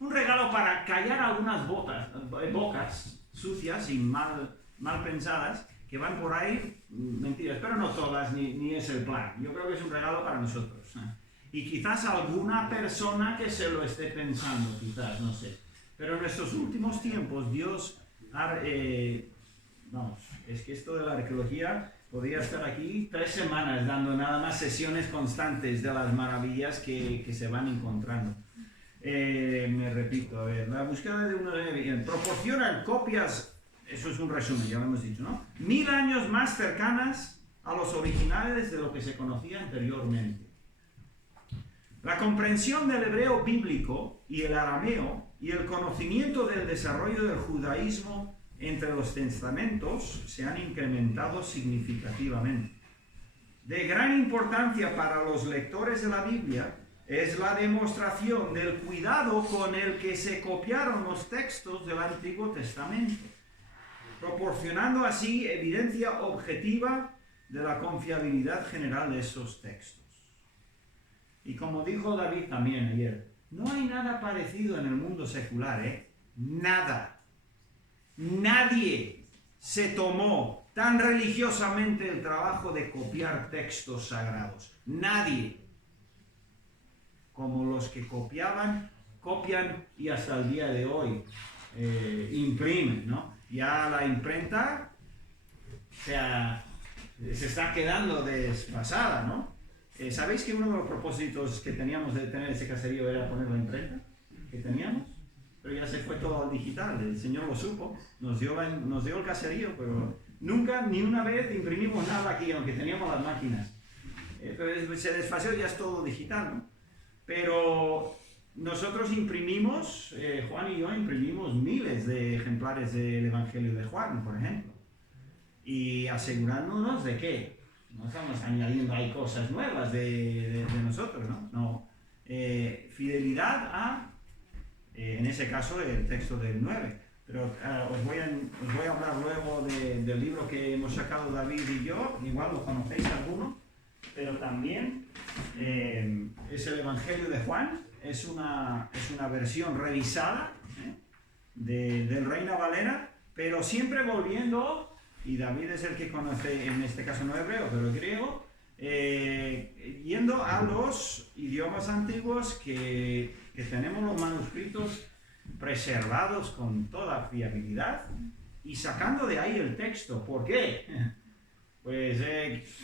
Un regalo para callar algunas bocas sucias y mal pensadas que van por ahí, mentiras, pero no todas, ni es el plan. Yo creo que es un regalo para nosotros. Y quizás alguna persona que se lo esté pensando, quizás, no sé. Pero en estos últimos tiempos Dios es que esto de la arqueología podría estar aquí 3 semanas dando nada más sesiones constantes de las maravillas que se van encontrando. Me repito, a ver, la búsqueda de uno proporcionan copias, eso es un resumen, ya lo hemos dicho, ¿no? 1000 años más cercanas a los originales de lo que se conocía anteriormente. La comprensión del hebreo bíblico y el arameo y el conocimiento del desarrollo del judaísmo entre los testamentos se han incrementado significativamente. De gran importancia para los lectores de la Biblia es la demostración del cuidado con el que se copiaron los textos del Antiguo Testamento, proporcionando así evidencia objetiva de la confiabilidad general de esos textos. Y como dijo David también ayer, no hay nada parecido en el mundo secular, nada. Nadie se tomó tan religiosamente el trabajo de copiar textos sagrados. Nadie. Como los que copian y hasta el día de hoy imprimen, ¿no? Ya la imprenta se está quedando desfasada, ¿no? ¿Sabéis que uno de los propósitos que teníamos de tener ese caserío era poner la imprenta que teníamos? Pero ya se fue todo al digital, el Señor lo supo, nos dio el caserío, pero nunca, ni una vez imprimimos nada aquí, aunque teníamos las máquinas. Pero se desfaseó, ya es todo digital, ¿no? Pero nosotros imprimimos, Juan y yo imprimimos miles de ejemplares del Evangelio de Juan, por ejemplo. Y asegurándonos de que no estamos añadiendo ahí cosas nuevas de nosotros, ¿no? No. Fidelidad a, en ese caso, el texto del 9. Pero os voy a hablar luego del libro que hemos sacado David y yo, igual lo conocéis alguno, pero también es el Evangelio de Juan, es una versión revisada del Reina Valera, pero siempre volviendo, y David es el que conoce, en este caso no hebreo, pero griego, yendo a los idiomas antiguos que tenemos los manuscritos preservados con toda fiabilidad y sacando de ahí el texto. ¿Por qué? Pues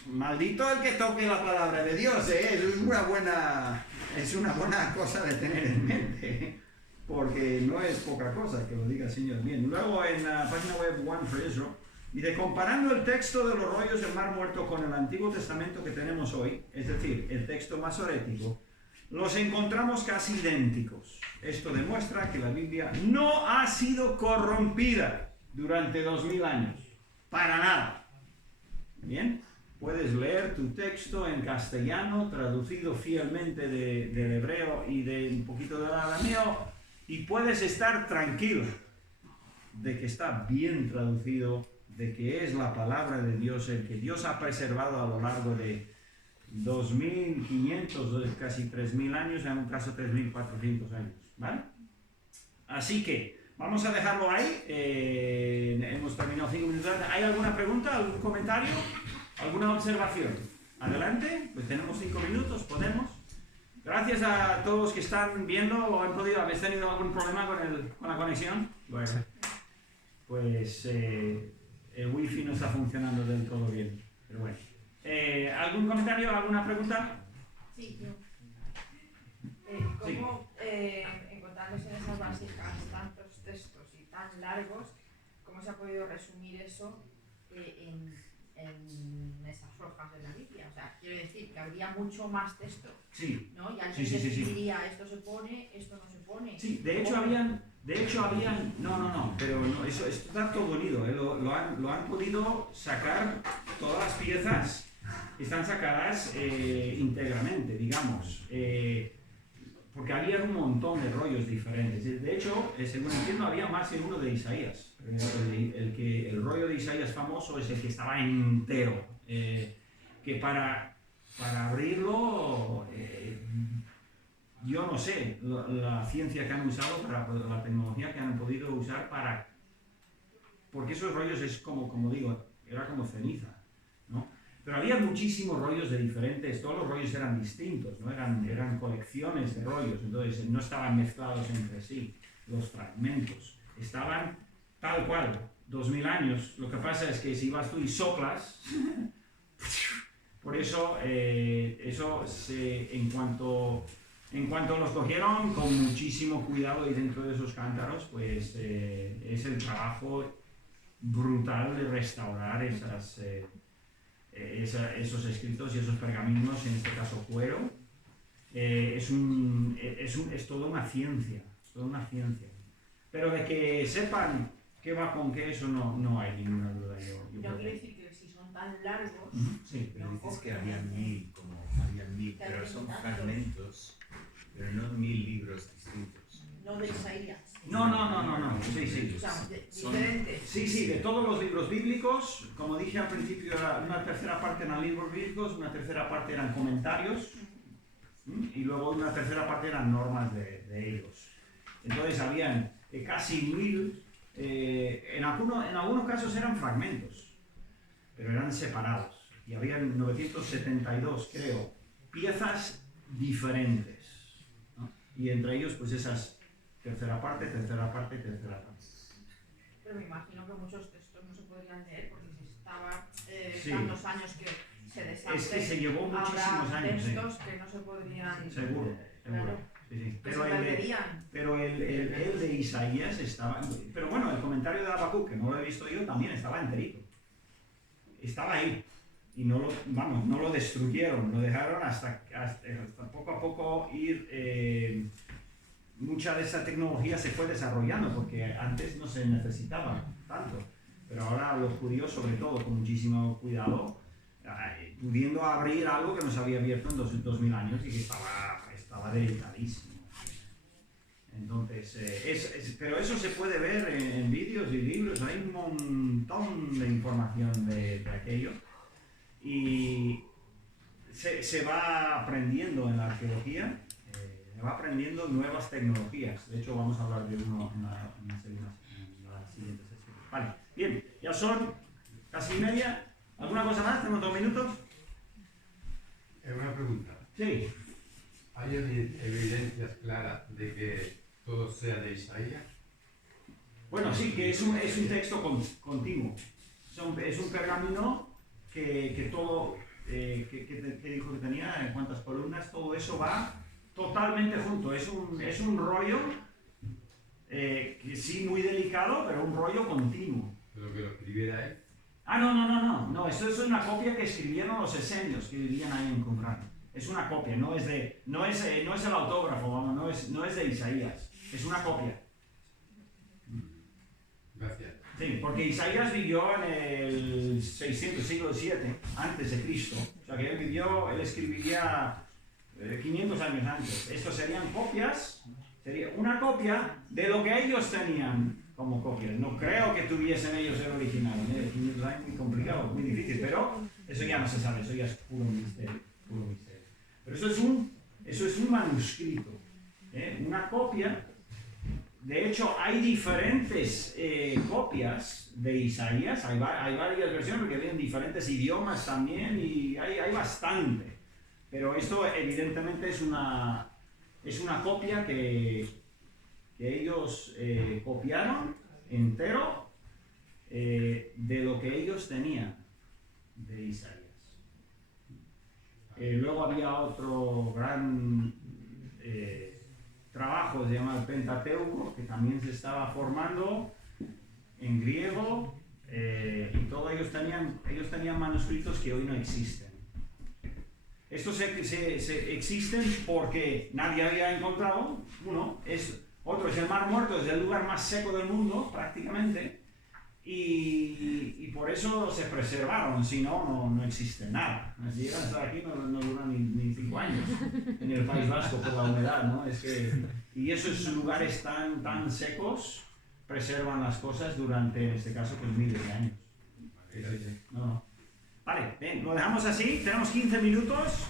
maldito el que toque la palabra de Dios, es una buena cosa de tener en mente, porque no es poca cosa que lo diga el Señor. Bien, luego en la página web One for Israel, dice, comparando el texto de los rollos del Mar Muerto con el Antiguo Testamento que tenemos hoy, es decir, el texto masorético, los encontramos casi idénticos. Esto demuestra que la Biblia no ha sido corrompida durante 2000 años, para nada. Bien, puedes leer tu texto en castellano, traducido fielmente del hebreo y de un poquito del arameo, y puedes estar tranquilo de que está bien traducido, de que es la palabra de Dios, el que Dios ha preservado a lo largo de 2500, casi 3000 años, en un caso 3400 años, ¿vale? Así que vamos a dejarlo ahí. Hemos terminado 5 minutos. ¿Hay alguna pregunta, algún comentario, alguna observación? Adelante, pues tenemos 5 minutos, podemos. Gracias a todos los que están viendo o habéis tenido algún problema con la conexión. Bueno, pues el wifi no está funcionando del todo bien, pero bueno. ¿Algún comentario, alguna pregunta? Sí, yo. ¿Cómo, encontrándose en esas básicas tantos textos y tan largos, cómo se ha podido resumir eso en esas hojas de la Biblia? O sea, quiero decir que habría mucho más texto, Sí. ¿no? Y alguien decidiría, esto se pone, esto no se pone. Sí, de hecho habían, no, pero no, eso está todo unido, lo han podido sacar, todas las piezas están sacadas íntegramente, digamos, porque había un montón de rollos diferentes. De hecho, según entiendo, había más de uno de Isaías. El rollo de Isaías famoso es el que estaba entero, que para abrirlo, yo no sé la ciencia que han usado, la tecnología que han podido usar porque esos rollos es como digo, era como ceniza, ¿no? Pero había muchísimos rollos de diferentes, todos los rollos eran distintos, ¿no? Eran colecciones de rollos, entonces no estaban mezclados entre sí, los fragmentos, estaban tal cual, 2000 años. Lo que pasa es que si vas tú y soplas, por eso, en cuanto los cogieron con muchísimo cuidado y dentro de esos cántaros, pues es el trabajo brutal de restaurar esos escritos y esos pergaminos, en este caso cuero. Es toda una ciencia, Pero de que sepan qué va con qué, eso no hay ninguna duda. Yo quiero decir que si son tan largos... Sí, pero dices que había 1000, pero son fragmentos, pero no 1000 libros distintos. No de Isaías. No, sí. O sea, diferentes. Sí, de todos los libros bíblicos, como dije al principio, una tercera parte eran libros bíblicos, una tercera parte eran comentarios, y luego una tercera parte eran normas de ellos. Entonces habían casi 1000, en algunos casos eran fragmentos, pero eran separados, y habían 972, creo, piezas diferentes, ¿no? Y entre ellos pues esas tercera parte. Pero me imagino que muchos textos no se podrían leer porque si estaba Sí. tantos años que se deshacen. Es que se llevó muchísimos habrá años. textos que no se podrían... Seguro. Claro. Sí. Que se perderían. Pero el de Isaías estaba... Pero bueno, el comentario de Habacuc, que no lo he visto yo, también estaba enterito. Estaba ahí. Y no lo destruyeron, lo dejaron hasta poco a poco ir... mucha de esa tecnología se fue desarrollando porque antes no se necesitaba tanto, pero ahora los judíos, sobre todo, con muchísimo cuidado, pudiendo abrir algo que no se había abierto en 2000 años y que estaba delicadísimo. Entonces, pero eso se puede ver en vídeos y libros, hay un montón de información de aquello, y se va aprendiendo en la arqueología. Va aprendiendo nuevas tecnologías. De hecho, vamos a hablar de uno en la siguiente sesión. Vale, bien, ya son casi media. ¿Alguna cosa más? ¿Tenemos 2 minutos? Una pregunta. Sí. ¿Hay evidencias claras de que todo sea de Isaías? Bueno, sí, que es un texto continuo. Es un pergamino que todo, que dijo que tenía, en cuántas columnas, todo eso va totalmente junto. Es un rollo que sí, muy delicado, pero un rollo continuo. ¿Pero que lo escribiera él? No, esto es una copia que escribieron los esenios que vivían ahí en Qumran. Es una copia, no es el autógrafo, vamos, no es de Isaías, es una copia. Gracias. Sí, porque Isaías vivió en el 600, siglo VII, antes de Cristo. O sea que él escribiría 500 años antes. Estos serían copias, sería una copia de lo que ellos tenían como copia. No creo que tuviesen ellos el original. 500 años muy complicado, muy difícil, pero eso ya no se sabe, eso ya es puro misterio. Pero eso es un manuscrito, una copia. De hecho, hay diferentes copias de Isaías, hay varias versiones porque vienen diferentes idiomas también y hay bastante. Pero esto evidentemente es una copia que ellos copiaron entero de lo que ellos tenían de Isaías. Luego había otro gran trabajo, se llama el Pentateuco, que también se estaba formando en griego, y todos ellos tenían manuscritos que hoy no existen. Estos existen porque nadie había encontrado uno. Otro es el Mar Muerto, es el lugar más seco del mundo, prácticamente, y por eso se preservaron, si no, no existe nada. Si llegan a estar aquí no duran ni 5 años en el País Vasco por la humedad, ¿no? Y esos lugares tan secos preservan las cosas durante, en este caso, pues miles de años. No. Vale, bien, lo dejamos así, tenemos 15 minutos.